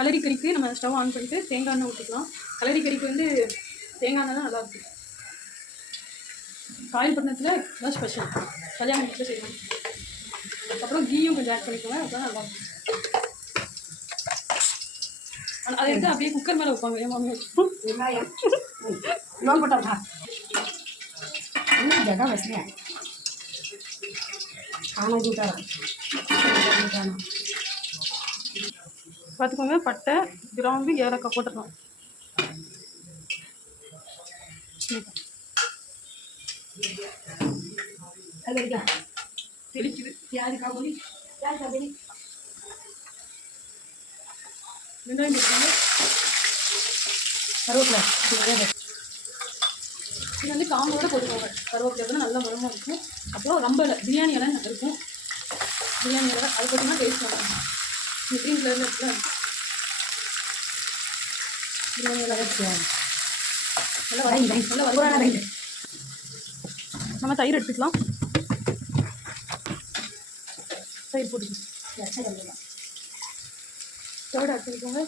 கலரி கறிக்கு நம்ம stove on பண்ணிட்டு தேங்காய் எண்ணெய் ஊற்றிக்கலாம். கலரி கறிக்கு வந்து தேங்காய் எண்ணெய் தான் நல்லாயிருக்கும். காயல்பட்டினத்தில் இதுதான் ஸ்பெஷல், கல்யாணம் வீட்டில் செய்யணும். அப்புறம் கீயும் கொஞ்சம் ஆட் பண்ணிக்கோங்க, அதுதான் நல்லாயிருக்கும். அதை எடுத்து அப்படியே குக்கர் மேலே வைப்பாங்க என் மாமியார். லோன் போட்டா ஜகா வசதியா பார்த்துக்கோங்க. பட்டை, கிராம்பு, ஏலக்காய் போட்டுக்கலாம். தெளிக்குது. வெங்காயம் போட்டுக்கோங்க. கருவேப்பிலை இது வந்து காம்போட போட்டுக்கோங்க. கருவேப்பிலை வந்து நல்ல மரமாக இருக்கும். அப்புறம் ரொம்ப பிரியாணி எல்லாம் நல்லா இருக்கும். பிரியாணி எல்லாம் அது பார்த்தீங்கன்னா டேஸ்ட் நல்லா இருக்கும். இந்த க்ரீன் கலரில் இருக்குல்ல பிரியாணி எல்லாம் நல்லா வர நம்ம தயிர் எடுத்துக்கலாம். தயிர் போட்டுக்கலாம். தேர்ட் ஆட் பண்ணிக்கோங்க.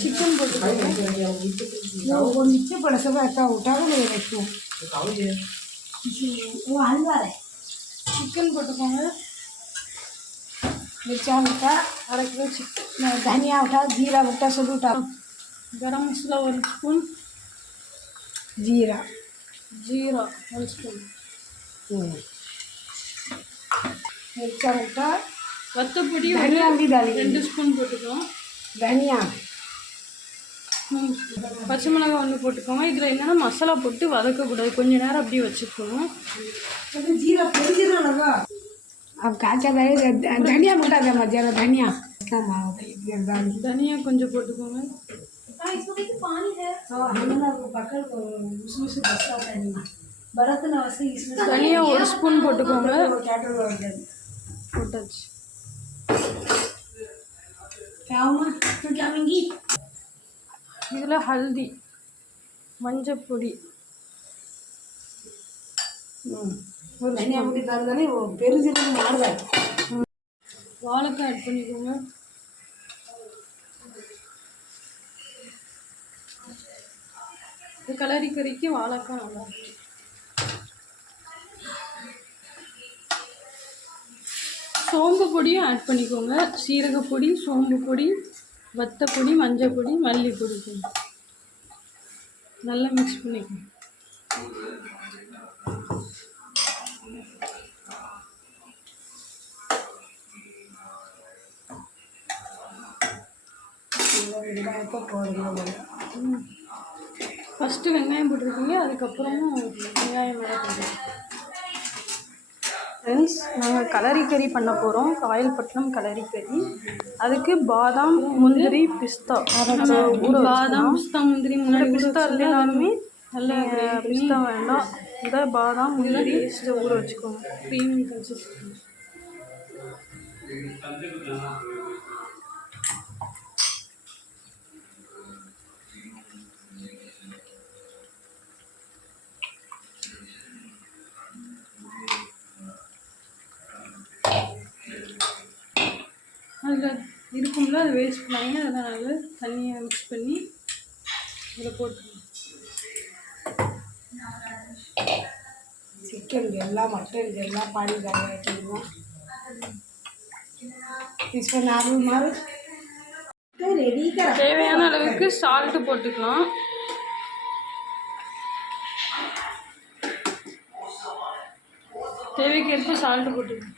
चिकन नीचे पड़ा सब ऐसा उठा को मेरे देखो वो हलवा है चिकन போட்டுக்கோங்க. मिर्चा उठा अரை किलो चिकन, धनिया उठा, जीरा उठा, सब उठा. गरम मसाला 1 स्पून, जीरा 1 स्पून, मिर्चा उठा, வத்தப்பொடி धनिया भी डाली 2 ஸ்பூன் போட்டுக்கலாம். धनिया பச்சை மிளகாய் 1 போட்டுக்கோங்க. இதில் என்னென்னா மசாலா போட்டு வதக்கக்கூடாது, கொஞ்சம் நேரம் அப்படியே வச்சுக்கணும். जीरा फिर जीरा लगा अब काचा धनिया मोटा दे मत जरा धनिया தனியாக கொஞ்சம் போட்டுக்கோங்க. पानी है हमारा पकड़ उसमें से बसता है बरत ना वैसे इसमें தனியாக 1 ஸ்பூன் போட்டுக்கோங்க. போட்டாச்சு. क्या हुआ तो क्या मंगी இதில் ஹல்தி, மஞ்சள் பொடி, ஒரு தனியா முடி தரதானே பெருஞ்சீரகம் மாறுதா. வாழைக்காய் ஆட் பண்ணிக்கோங்க. இது கலரி கறிக்கு வாழைக்காய் நல்லா இருக்கும். சோம்பு பொடியும் ஆட் பண்ணிக்கோங்க. சீரகப்பொடி, சோம்பு பொடி, வத்தப்பொடி, மஞ்சள் பொடி, மல்லிப்பொடி நல்லா மிக்ஸ் பண்ணிக்கோங்க. ஃபஸ்ட்டு வெங்காயம் போட்டிருக்கீங்க, அதுக்கப்புறமும் வெங்காயம் மேலே போடுறோம். ஃப்ரெண்ட்ஸ், நாங்கள் கலரி கறி பண்ண போகிறோம். காயல்பட்டினம் கலரி கறி. அதுக்கு பாதாம், முந்திரி, பிஸ்தா, பாதாம், பிஸ்தா, முந்திரி, முன்னாடி பிஸ்தா இருந்தாலுமே நல்லா பிஸ்தா வேண்டாம். இதை பாதாம், முந்திரி இதை ஊற வச்சுக்கோங்க. Creamy consistency. அதில் இருக்கும்ல, அது வேஸ்ட் பண்ணாங்க. அதெல்லாம் நல்லா தண்ணியை மிக்ஸ் பண்ணி அதில் போட்டுருங்க. चिकन जल्ला मटन जल्ला पानी डाल के इसमें नारियल मारो तो रेडी कर. தேவையான அளவுக்கு சால்ட் போட்டுக்கலாம். தேவைக்கேற்ப சால்ட் போட்டுக்கலாம்.